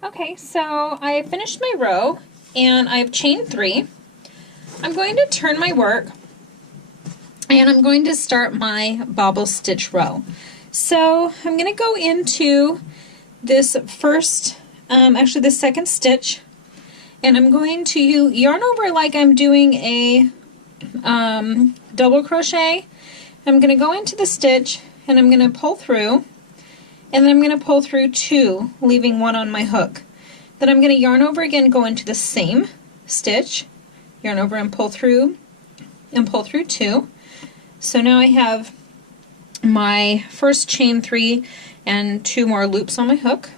Okay, so I finished my row and I've chained 3. I'm going to turn my work and I'm going to start my bobble stitch row. So I'm going to go into this first, actually the second stitch, and I'm going to yarn over like I'm doing a double crochet. I'm going to go into the stitch and I'm going to pull through, and then I'm going to pull through 2, leaving 1 on my hook. Then I'm going to yarn over again, go into the same stitch, yarn over and pull through 2. So now I have my first chain 3 and 2 more loops on my hook.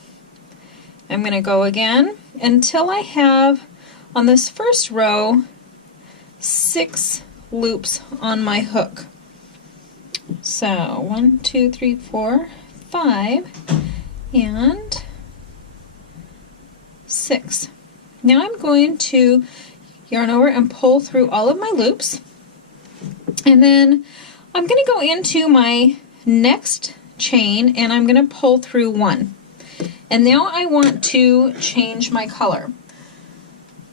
I'm going to go again until I have on this first row 6 loops on my hook. So 1, 2, 3, 4, 5, and 6. Now I'm going to yarn over and pull through all of my loops, and then I'm going to go into my next chain and I'm going to pull through 1. And now I want to change my color.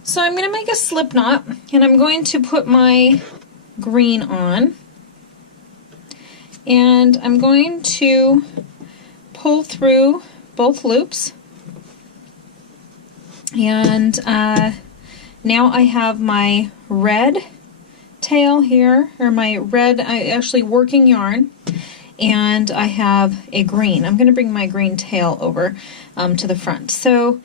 So I'm going to make a slip knot and I'm going to put my green on, and I'm going to pull through both loops, and now I have my red tail here, or my red actually working yarn, and I have a green. I'm going to bring my green tail over to the front. So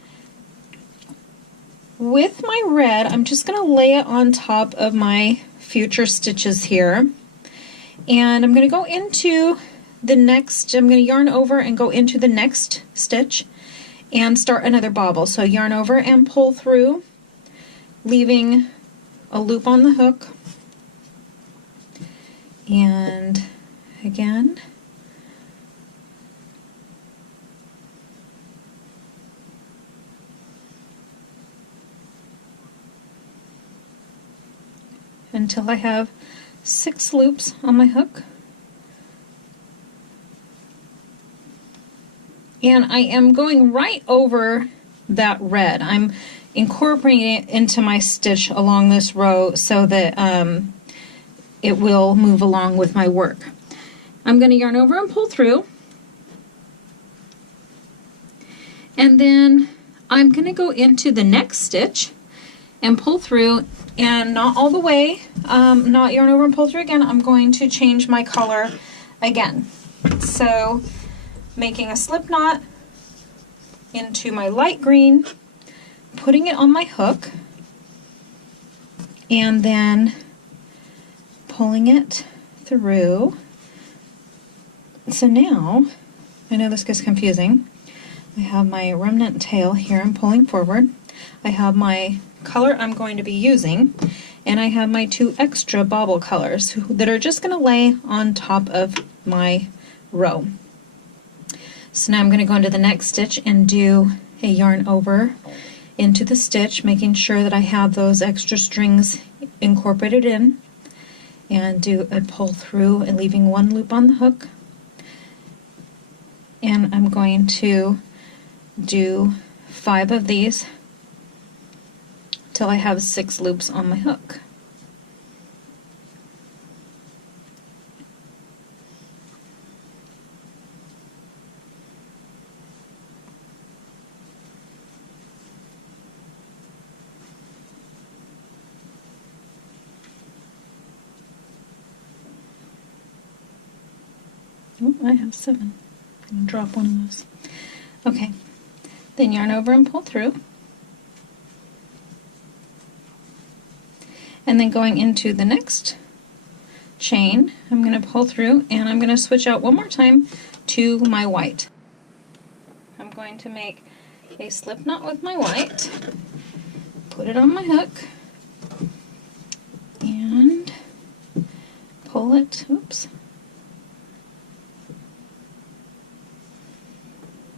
with my red, I'm just going to lay it on top of my future stitches here, and I'm going to go into the next, I'm going to yarn over and go into the next stitch and start another bobble. So yarn over and pull through, leaving a loop on the hook, and again until I have 6 loops on my hook. And I am going right over that red. I'm incorporating it into my stitch along this row so that it will move along with my work. I'm going to yarn over and pull through, and then I'm going to go into the next stitch and pull through, and not all the way, not yarn over and pull through again. I'm going to change my color again. So making a slip knot into my light green, putting it on my hook, and then pulling it through. So now, I know this gets confusing, I have my remnant tail here I'm pulling forward, I have my color I'm going to be using, and I have my 2 extra bobble colors that are just going to lay on top of my row. So now I'm going to go into the next stitch and do a yarn over into the stitch, making sure that I have those extra strings incorporated in, and do a pull through and leaving 1 loop on the hook. And I'm going to do 5 of these till I have 6 loops on my hook. Oh, I have 7. I'm going to drop one of those. Okay, then yarn over and pull through. And then going into the next chain, I'm going to pull through and I'm going to switch out one more time to my white. I'm going to make a slip knot with my white, put it on my hook, and pull it, oops,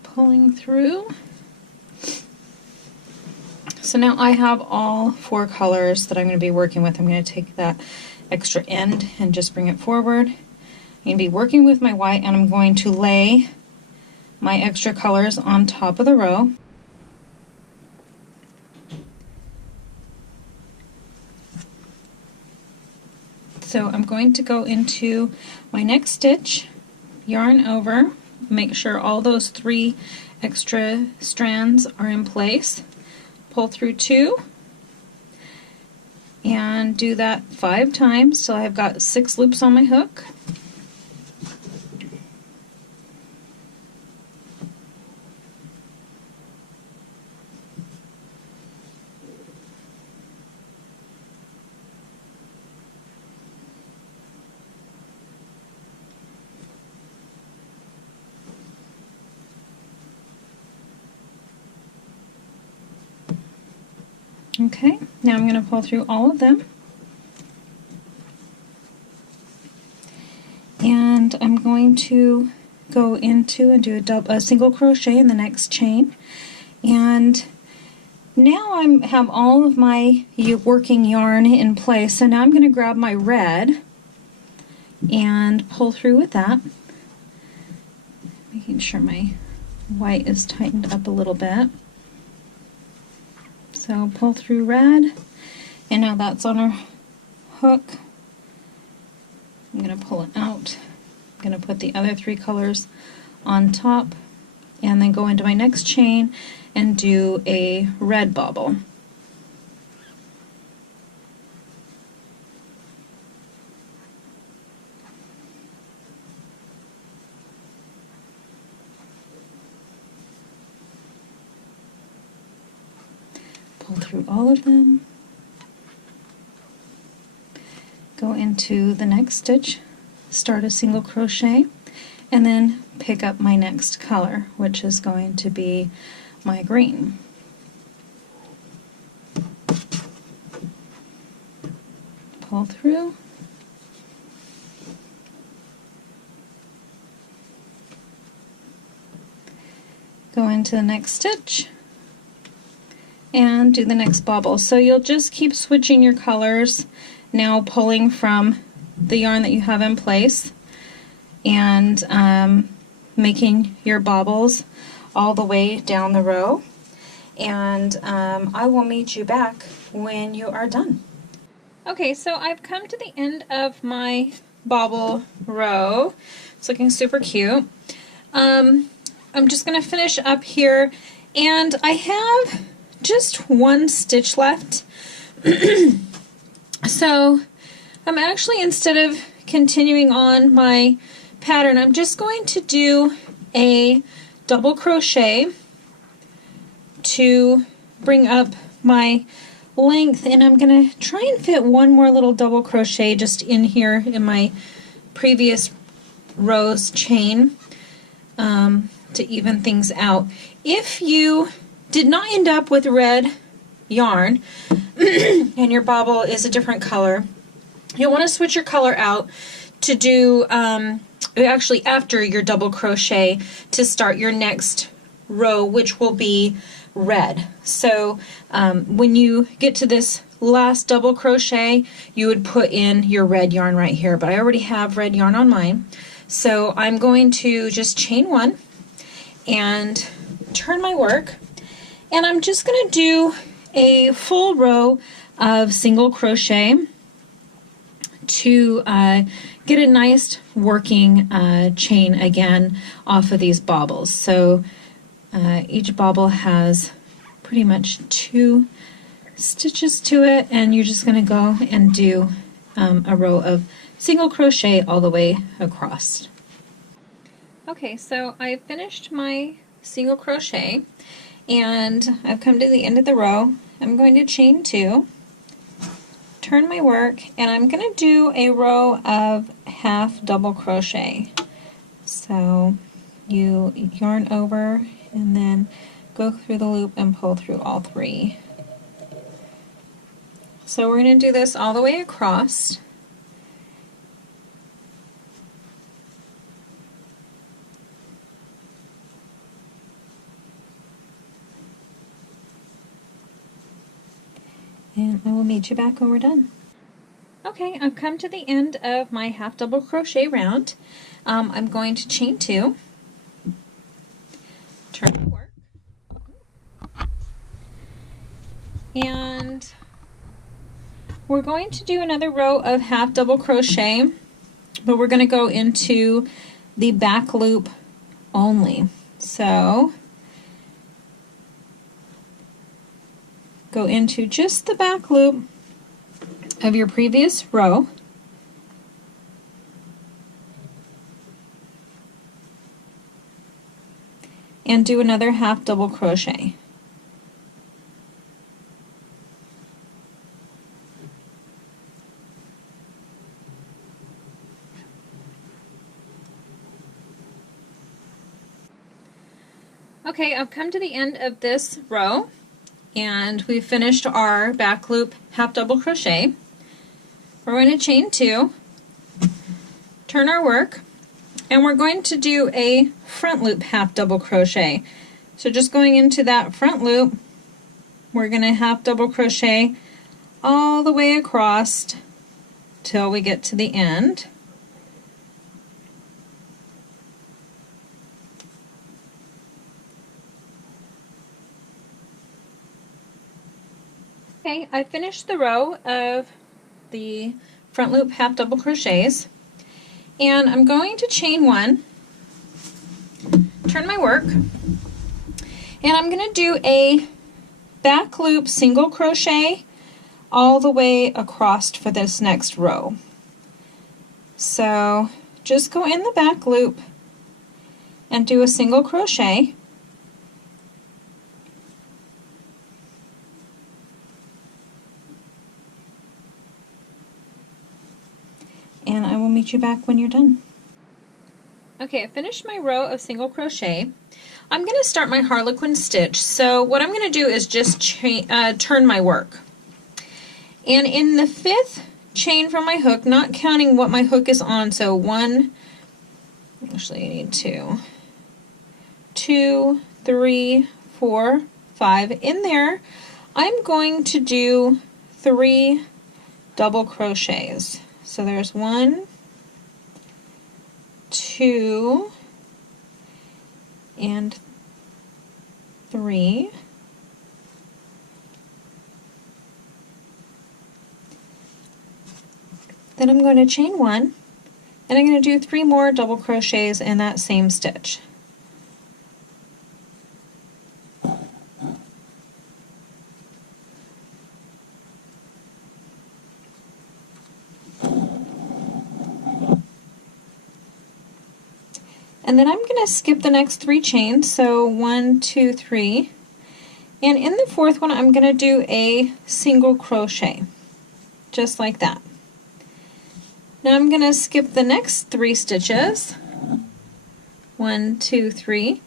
pulling through. So now I have all 4 colors that I'm going to be working with. I'm going to take that extra end and just bring it forward. I'm going to be working with my white, and I'm going to lay my extra colors on top of the row. So I'm going to go into my next stitch, yarn over, make sure all those 3 extra strands are in place, pull through 2, and do that 5 times so I've got 6 loops on my hook. Okay, now I'm going to pull through all of them, and I'm going to go into and do a single crochet in the next chain. And now I have all of my working yarn in place, so now I'm going to grab my red and pull through with that, making sure my white is tightened up a little bit. So pull through red, and now that's on our hook. I'm going to pull it out. I'm going to put the other 3 colors on top, and then go into my next chain and do a red bobble. Pull through all of them, go into the next stitch, start a single crochet, and then pick up my next color, which is going to be my green. Pull through, go into the next stitch, and do the next bobble. So you'll just keep switching your colors, now pulling from the yarn that you have in place, and making your bobbles all the way down the row. And I will meet you back when you are done. Okay, so I've come to the end of my bobble row. It's looking super cute. I'm just going to finish up here, and I have just 1 stitch left. So I'm actually, instead of continuing on my pattern, I'm just going to do a double crochet to bring up my length, and I'm going to try and fit 1 more little double crochet just in here in my previous row's chain to even things out. If you did not end up with red yarn and your bobble is a different color, you'll want to switch your color out to do actually after your double crochet to start your next row, which will be red. So when you get to this last double crochet, you would put in your red yarn right here, but I already have red yarn on mine, so I'm going to just chain 1 and turn my work, and I'm just going to do a full row of single crochet to get a nice working chain again off of these bobbles. So each bobble has pretty much 2 stitches to it, and you're just going to go and do a row of single crochet all the way across. Okay, so I finished my single crochet, and I've come to the end of the row. I'm going to chain 2, turn my work, and I'm going to do a row of half double crochet. So you yarn over and then go through the loop and pull through all 3. So we're going to do this all the way across. And I will meet you back when we're done. Okay, I've come to the end of my half double crochet round. I'm going to chain 2, turn my work, and We're going to do another row of half double crochet, but we're going to go into the back loop only. So go into just the back loop of your previous row, and do another half double crochet. Okay, I've come to the end of this row and we've finished our back loop half double crochet. We're going to chain 2, turn our work, and we're going to do a front loop half double crochet. So just going into that front loop, we're going to half double crochet all the way across till we get to the end. Okay, I finished the row of the front loop half double crochets, and I'm going to chain 1, turn my work, and I'm going to do a back loop single crochet all the way across for this next row. So just go in the back loop and do a single crochet, and I will meet you back when you're done. Okay, I finished my row of single crochet. I'm going to start my Harlequin stitch. So what I'm going to do is just turn my work. And in the 5th chain from my hook, not counting what my hook is on, so 1, actually I need 2, 2, 3, 4, 5. In there, I'm going to do 3 double crochets. So there's 1, 2, and 3. Then I'm going to chain 1, and I'm going to do 3 more double crochets in that same stitch. And then I'm going to skip the next 3 chains, so 1, 2, 3, and in the 4th one I'm going to do a single crochet, just like that. Now I'm going to skip the next 3 stitches, 1, 2, 3,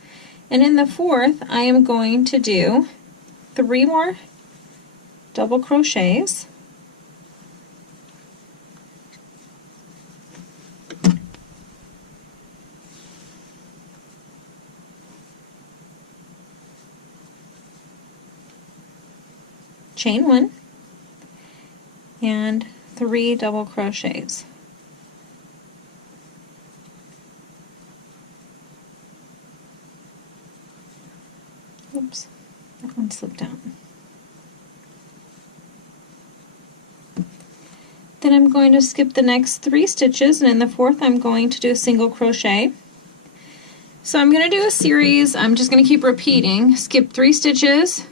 and in the 4th I am going to do 3 more double crochets, chain 1, and 3 double crochets. Oops, that one slipped out. Then I'm going to skip the next 3 stitches, and in the 4th I'm going to do a single crochet. So I'm going to do a series, I'm just going to keep repeating, skip 3 stitches,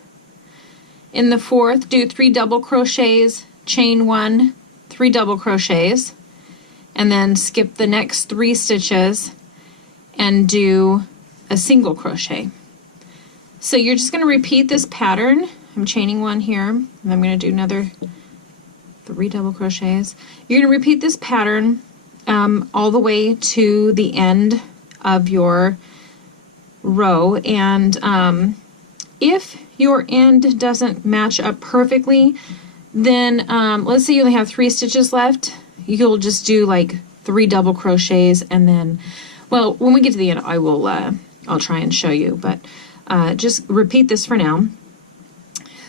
in the 4th do 3 double crochets, chain 1, 3 double crochets, and then skip the next 3 stitches and do a single crochet. So you're just going to repeat this pattern. I'm chaining 1 here, and I'm going to do another 3 double crochets. You're going to repeat this pattern all the way to the end of your row, and if your end doesn't match up perfectly, then let's say you only have 3 stitches left, you'll just do like 3 double crochets, and then, well, when we get to the end I will I'll try and show you, but just repeat this for now.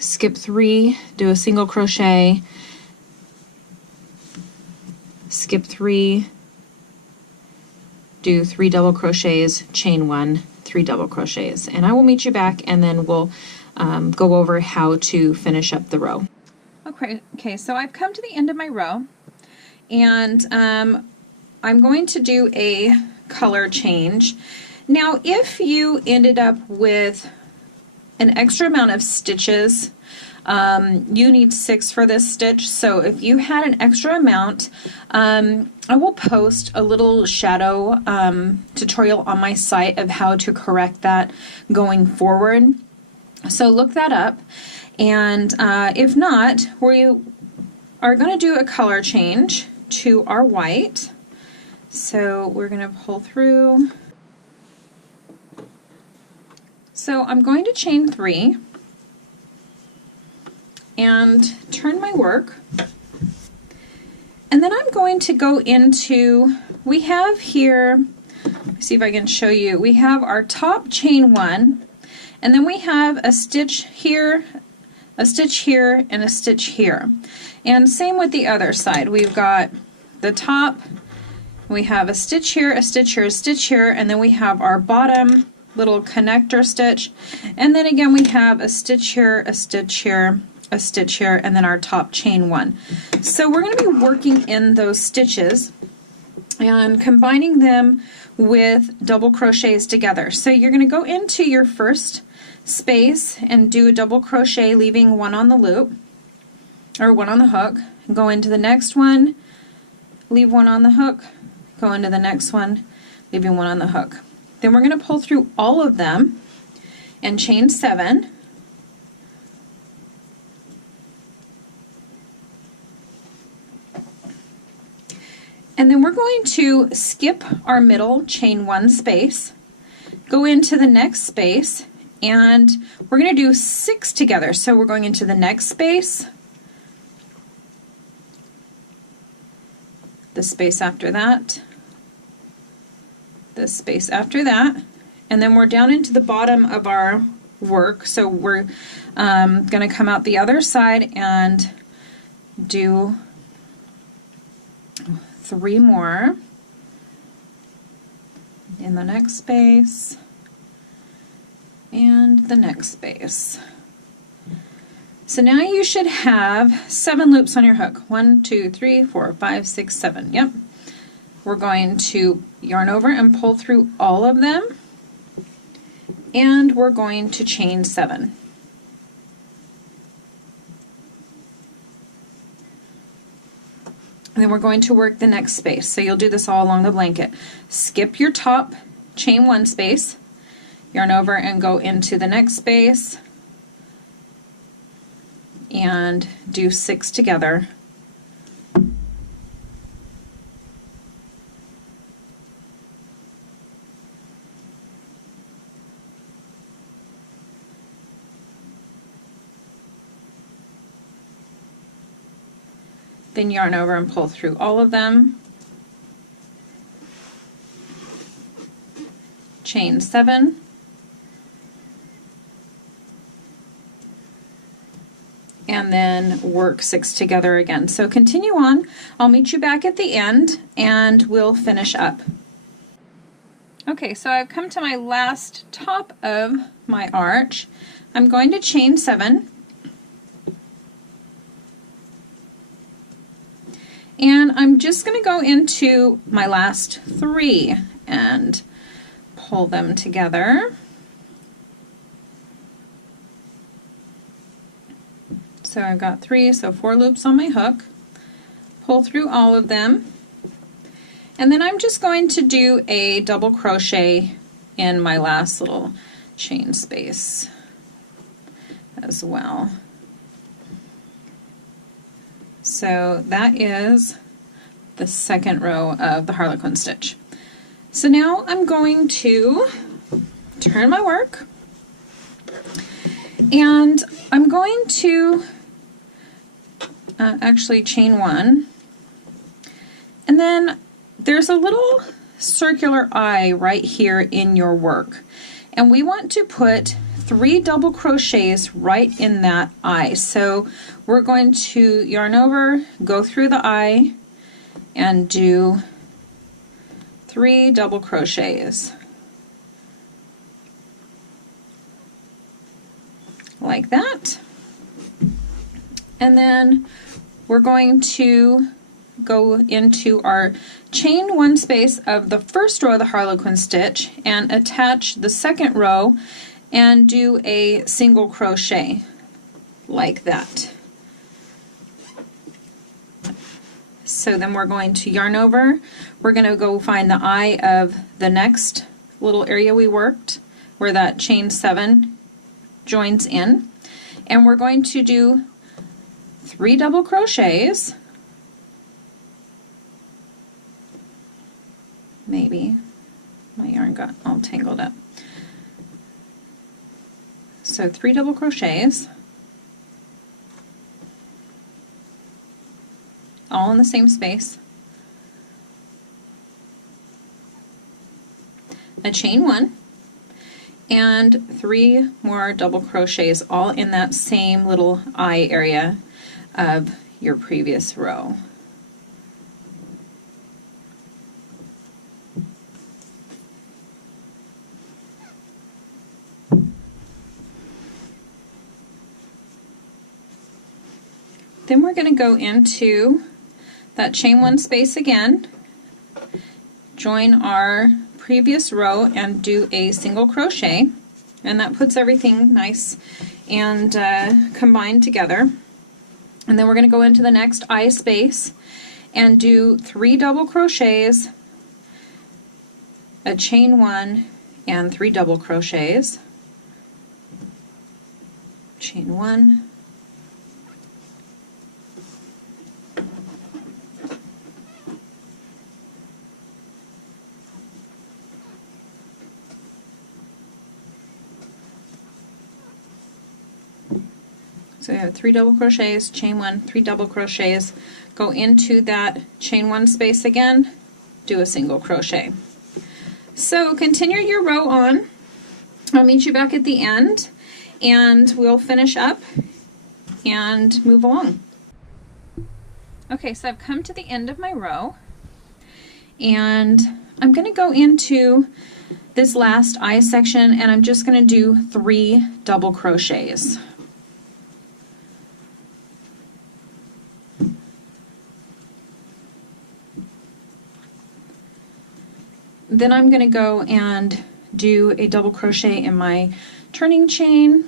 Skip 3, do a single crochet, skip 3, do 3 double crochets, chain 1, 3 double crochets, and I will meet you back and then we'll go over how to finish up the row. Okay, so I've come to the end of my row, and I'm going to do a color change. Now, if you ended up with an extra amount of stitches, you need 6 for this stitch, so if you had an extra amount, I will post a little shadow tutorial on my site of how to correct that going forward. So look that up, and if not, we are going to do a color change to our white. So we're going to pull through. So I'm going to chain 3 and turn my work, and then I'm going to go into, we have here, let me see if I can show you, we have our top chain 1, and then we have a stitch here, a stitch here, and a stitch here. And same with the other side. We've got the top, we have a stitch here, a stitch here, a stitch here, and then we have our bottom little connector stitch, and then again we have a stitch here, a stitch here, a stitch here, and then our top chain 1. So we're going to be working in those stitches and combining them with double crochets together. So you're going to go into your first space and do a double crochet, leaving 1 on the loop, or 1 on the hook, go into the next one, leave 1 on the hook, go into the next one, leaving 1 on the hook. Then we're going to pull through all of them and chain 7. And then we're going to skip our middle, chain 1 space, go into the next space, and we're going to do 6 together. So we're going into the next space, the space after that, the space after that, and then we're down into the bottom of our work. So we're going to come out the other side and do 3 more in the next space and the next space. So now you should have 7 loops on your hook. 1, 2, 3, 4, 5, 6, 7. Yep. We're going to yarn over and pull through all of them, and we're going to chain 7. And then we're going to work the next space. So you'll do this all along the blanket. Skip your top, chain 1 space, yarn over and go into the next space, and do 6 together. Then yarn over and pull through all of them, chain 7, and then work 6 together again. So continue on. I'll meet you back at the end and we'll finish up. Okay, so I've come to my last top of my arch. I'm going to chain 7. And I'm just going to go into my last 3 and pull them together. So I've got 3, so 4 loops on my hook. Pull through all of them. And then I'm just going to do a double crochet in my last little chain space as well. So that is the second row of the Harlequin stitch. So now I'm going to turn my work, and I'm going to actually chain 1, and then there's a little circular eye right here in your work, and we want to put 3 double crochets right in that eye. So we're going to yarn over, go through the eye, and do 3 double crochets like that. And then we're going to go into our chain one space of the first row of the Harlequin stitch and attach the second row and do a single crochet like that. So then we're going to yarn over. We're going to go find the eye of the next little area we worked where that chain 7 joins in, and we're going to do 3 double crochets. Maybe my yarn got all tangled up. So 3 double crochets, all in the same space, a chain 1, and 3 more double crochets, all in that same little eye area of your previous row. Then we're going to go into that chain 1 space again, join our previous row and do a single crochet, and that puts everything nice and combined together. And then we're going to go into the next eye space and do 3 double crochets, a chain 1, and 3 double crochets, chain 1, so we have 3 double crochets, chain 1, 3 double crochets, go into that chain 1 space again, do a single crochet. So continue your row on. I'll meet you back at the end and we'll finish up and move along. Okay, so I've come to the end of my row and I'm going to go into this last eye section and I'm just going to do 3 double crochets. Then I'm going to go and do a double crochet in my turning chain,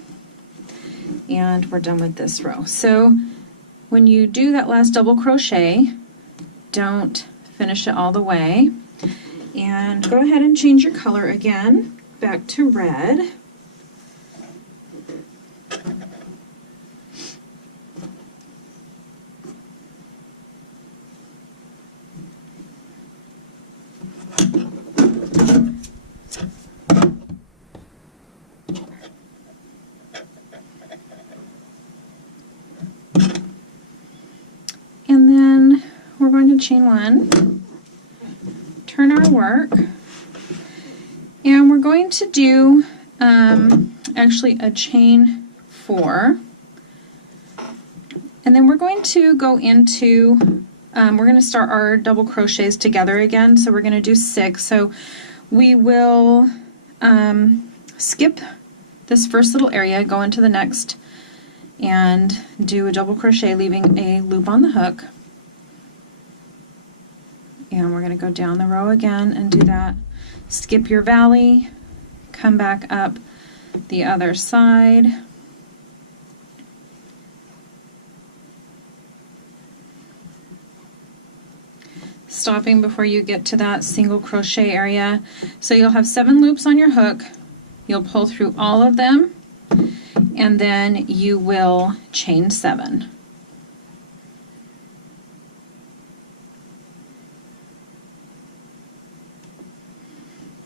and we're done with this row. So when you do that last double crochet, don't finish it all the way, and go ahead and change your color again back to red. Chain 1, turn our work, and we're going to do actually a chain 4, and then we're going to go into we're going to start our double crochets together again, so we're going to do 6. So we will skip this first little area, go into the next, and do a double crochet, leaving a loop on the hook. And we're going to go down the row again and do that. Skip your valley, come back up the other side. Stopping before you get to that single crochet area. So you'll have 7 loops on your hook. You'll pull through all of them, and then you will chain 7.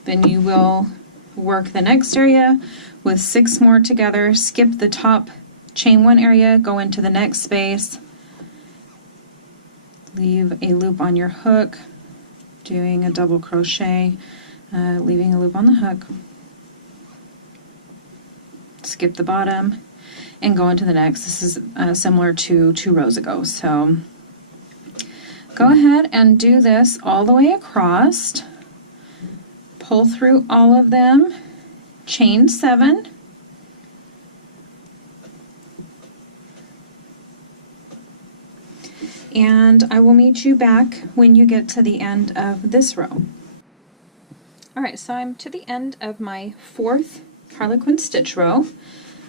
Then you will work the next area with 6 more together, skip the top chain 1 area, go into the next space, leave a loop on your hook, doing a double crochet, leaving a loop on the hook, skip the bottom, and go into the next. This is similar to 2 rows ago. So go ahead and do this all the way across. Pull through all of them, chain 7, and I will meet you back when you get to the end of this row. Alright, so I'm to the end of my 4th Harlequin stitch row.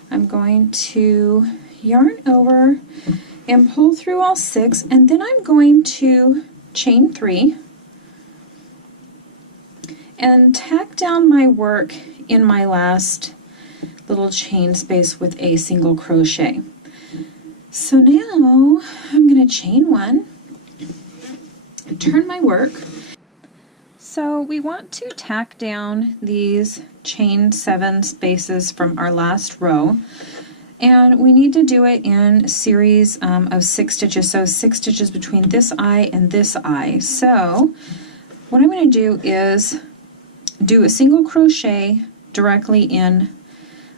I'm going to yarn over and pull through all 6, and then I'm going to chain 3 and tack down my work in my last little chain space with a single crochet. So now I'm going to chain 1, turn my work. So we want to tack down these chain 7 spaces from our last row, and we need to do it in a series of 6 stitches, so 6 stitches between this eye and this eye. So what I'm going to do is do a single crochet directly in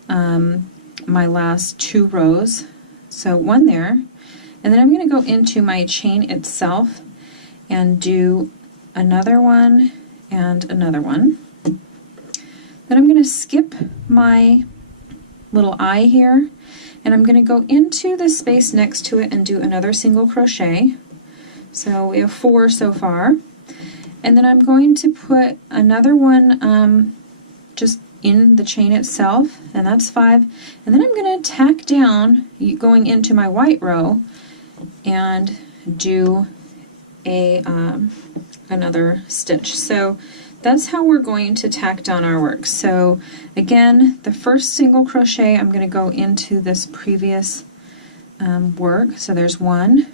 my last 2 rows, so 1 there, and then I'm going to go into my chain itself and do another one and another one. Then I'm going to skip my little eye here, and I'm going to go into the space next to it and do another single crochet. So we have 4 so far, and then I'm going to put another one just in the chain itself, and that's 5, and then I'm going to tack down going into my white row and do a another stitch. So that's how we're going to tack down our work. So again, the first single crochet, I'm going to go into this previous work. So there's 1,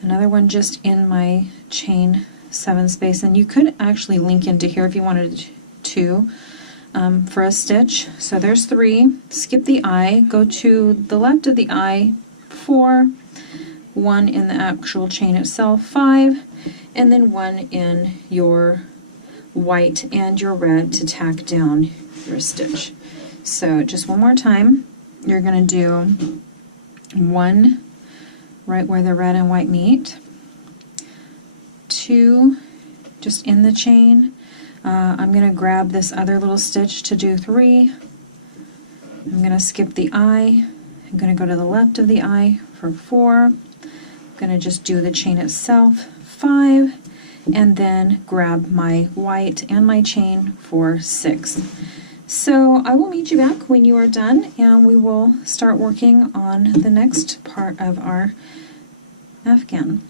another one just in my chain 7 space, and you could actually link into here if you wanted to for a stitch. So there's 3, skip the eye, go to the left of the eye, 4, 1 in the actual chain itself, 5, and then 1 in your white and your red to tack down your stitch. So just one more time, you're going to do 1 right where the red and white meet, 2 just in the chain. I'm going to grab this other little stitch to do 3. I'm going to skip the eye. I'm going to go to the left of the eye for 4. I'm going to just do the chain itself, 5, and then grab my white and my chain for 6. So I will meet you back when you are done, and we will start working on the next part of our Afghan.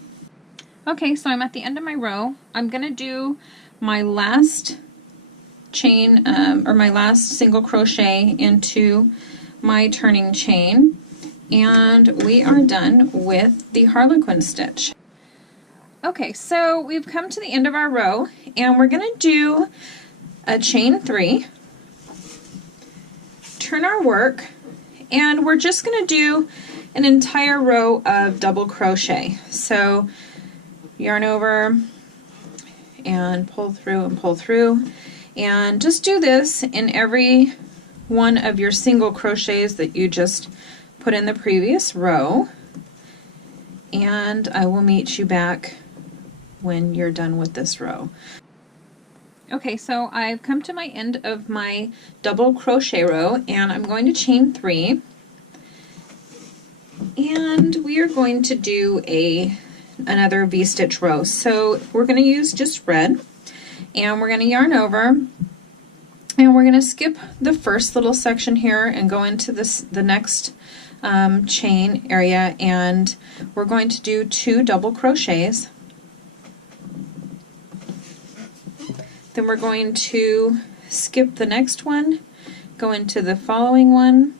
Okay, so I'm at the end of my row. I'm going to do my last chain or my last single crochet into my turning chain, and we are done with the Harlequin stitch. Okay, so we've come to the end of our row, and we're going to do a chain 3, turn our work, and we're just going to do an entire row of double crochet. So yarn over and pull through, and just do this in every one of your single crochets that you just put in the previous row, and I will meet you back when you're done with this row. Okay, so I've come to my end of my double crochet row, and I'm going to chain 3, and we are going to do another V-stitch row. So we're going to use just red, and we're going to yarn over, and we're going to skip the first little section here and go into the next chain area, and we're going to do 2 double crochets. Then we're going to skip the next one, go into the following one,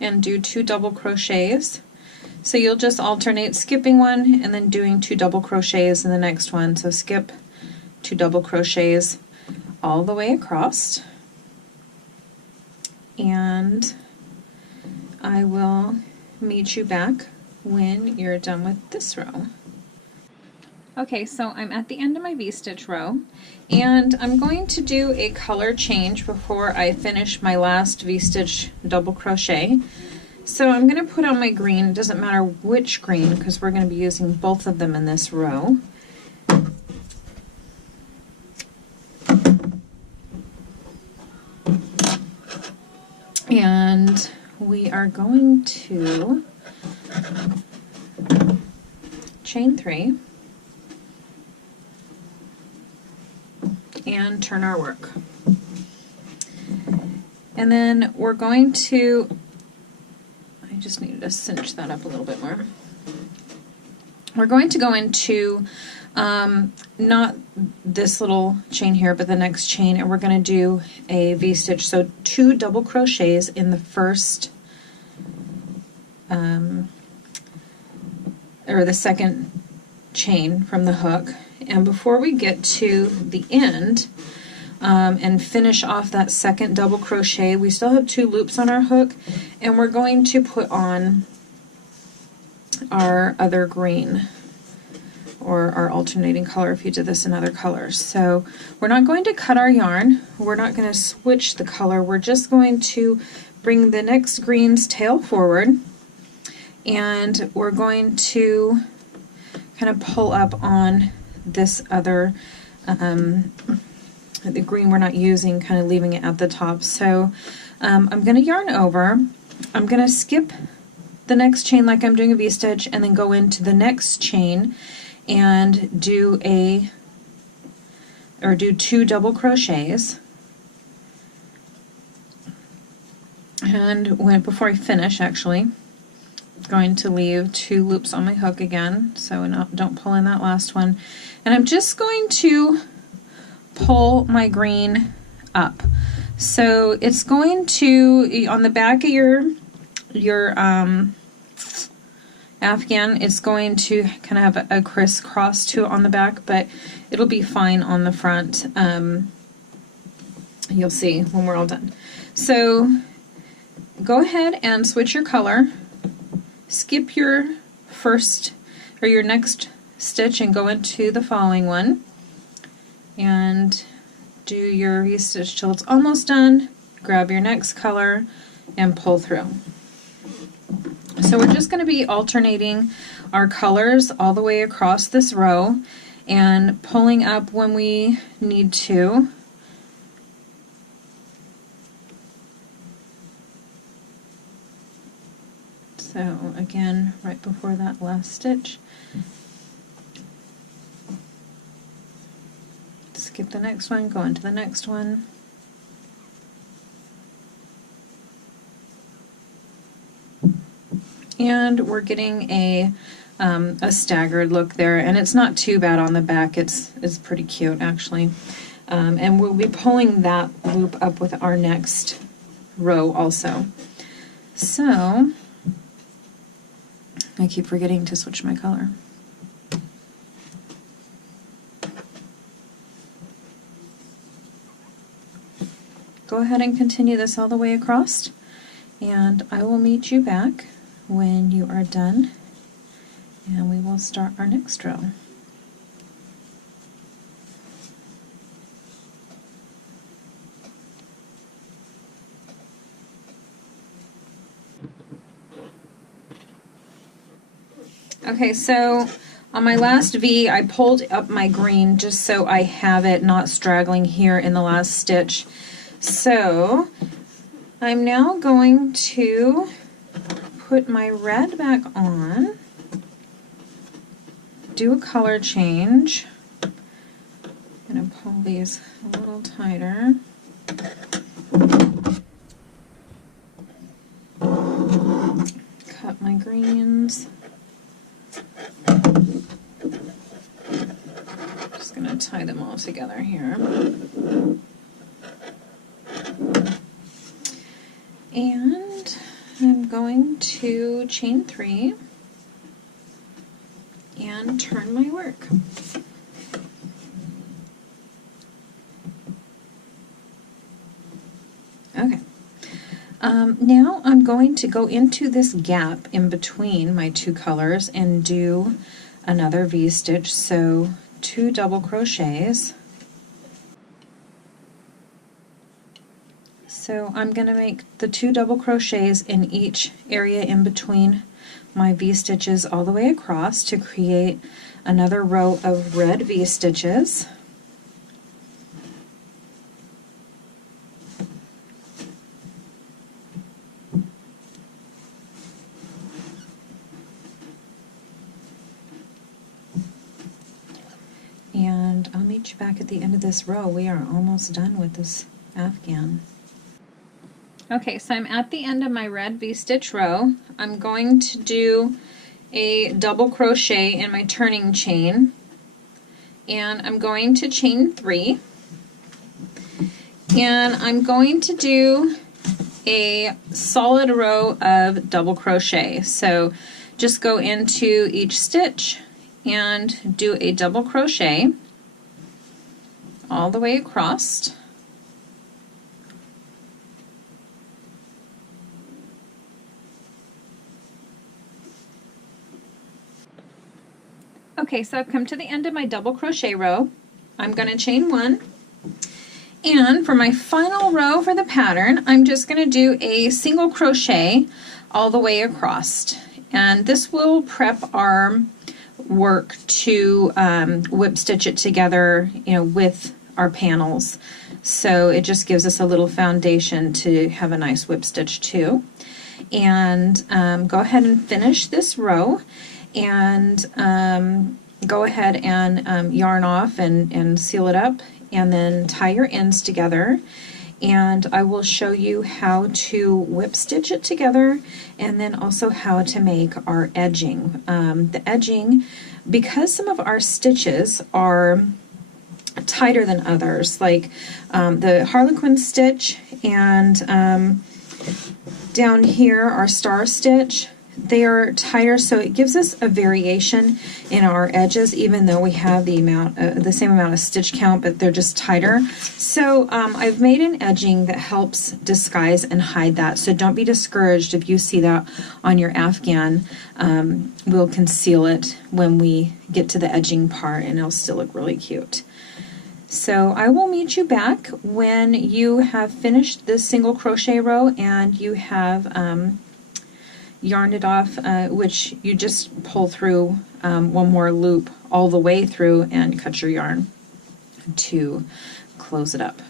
and do 2 double crochets. So you'll just alternate skipping one and then doing 2 double crochets in the next one. So skip 2 double crochets all the way across, and I will meet you back when you're done with this row. Okay, so I'm at the end of my V-stitch row, and I'm going to do a color change before I finish my last V-stitch double crochet. So I'm going to put on my green. It doesn't matter which green because we're going to be using both of them in this row. And we are going to chain 3, and turn our work. And then we're going to, I just needed to cinch that up a little bit more. We're going to go into not this little chain here, but the next chain, and we're going to do a V-stitch. So 2 double crochets in the first, or the second chain from the hook. And before we get to the end and finish off that second double crochet, we still have 2 loops on our hook, and we're going to put on our other green, or our alternating color if you did this in other colors. So we're not going to cut our yarn, we're not going to switch the color, we're just going to bring the next green's tail forward, and we're going to kind of pull up on this other, the green we're not using, kind of leaving it at the top. So I'm going to yarn over, I'm going to skip the next chain like I'm doing a V-stitch, and then go into the next chain and do 2 double crochets. And before I finish, actually, I'm going to leave 2 loops on my hook again, so don't pull in that last one. And I'm just going to pull my green up. So it's going to, on the back of your Afghan, it's going to kind of have a crisscross to it on the back, but it'll be fine on the front. You'll see when we're all done. So go ahead and switch your color, skip your first or your next stitch and go into the following one, and do your V-stitch till it's almost done, grab your next color and pull through. So we're just going to be alternating our colors all the way across this row and pulling up when we need to. So again, right before that last stitch, skip the next one, go into the next one. And we're getting a staggered look there, and it's not too bad on the back. It's pretty cute actually. And we'll be pulling that loop up with our next row also. So I keep forgetting to switch my color. Go ahead and continue this all the way across, and I will meet you back when you are done, and we will start our next row. Okay, so on my last V, I pulled up my green just so I have it not straggling here in the last stitch. So I'm now going to put my red back on, do a color change. I'm going to pull these a little tighter. Cut my greens. Just going to tie them all together here. And I'm going to chain 3 and turn my work. Okay. Now I'm going to go into this gap in between my 2 colors and do another V-stitch, so 2 double crochets. So I'm going to make the 2 double crochets in each area in between my V-stitches all the way across to create another row of red V-stitches. meet you back at the end of this row. We are almost done with this Afghan. Okay, so I'm at the end of my red V-stitch row. I'm going to do a double crochet in my turning chain, and I'm going to chain 3, and I'm going to do a solid row of double crochet. So just go into each stitch and do a double crochet all the way across. Okay, so I've come to the end of my double crochet row. I'm going to chain 1, and for my final row for the pattern, I'm just going to do a single crochet all the way across, and this will prep our work to whip stitch it together, you know, with our panels. So it just gives us a little foundation to have a nice whip stitch too. And go ahead and finish this row, and go ahead and yarn off and seal it up, and then tie your ends together, and I will show you how to whip stitch it together, and then also how to make our edging. The edging, because some of our stitches are tighter than others, like the Harlequin stitch and down here our star stitch, they are tighter, so it gives us a variation in our edges, even though we have the same amount of stitch count, but they're just tighter. So I've made an edging that helps disguise and hide that, so don't be discouraged if you see that on your Afghan. We'll conceal it when we get to the edging part, and it'll still look really cute. So I will meet you back when you have finished this single crochet row and you have yarned it off, which you just pull through one more loop all the way through and cut your yarn to close it up.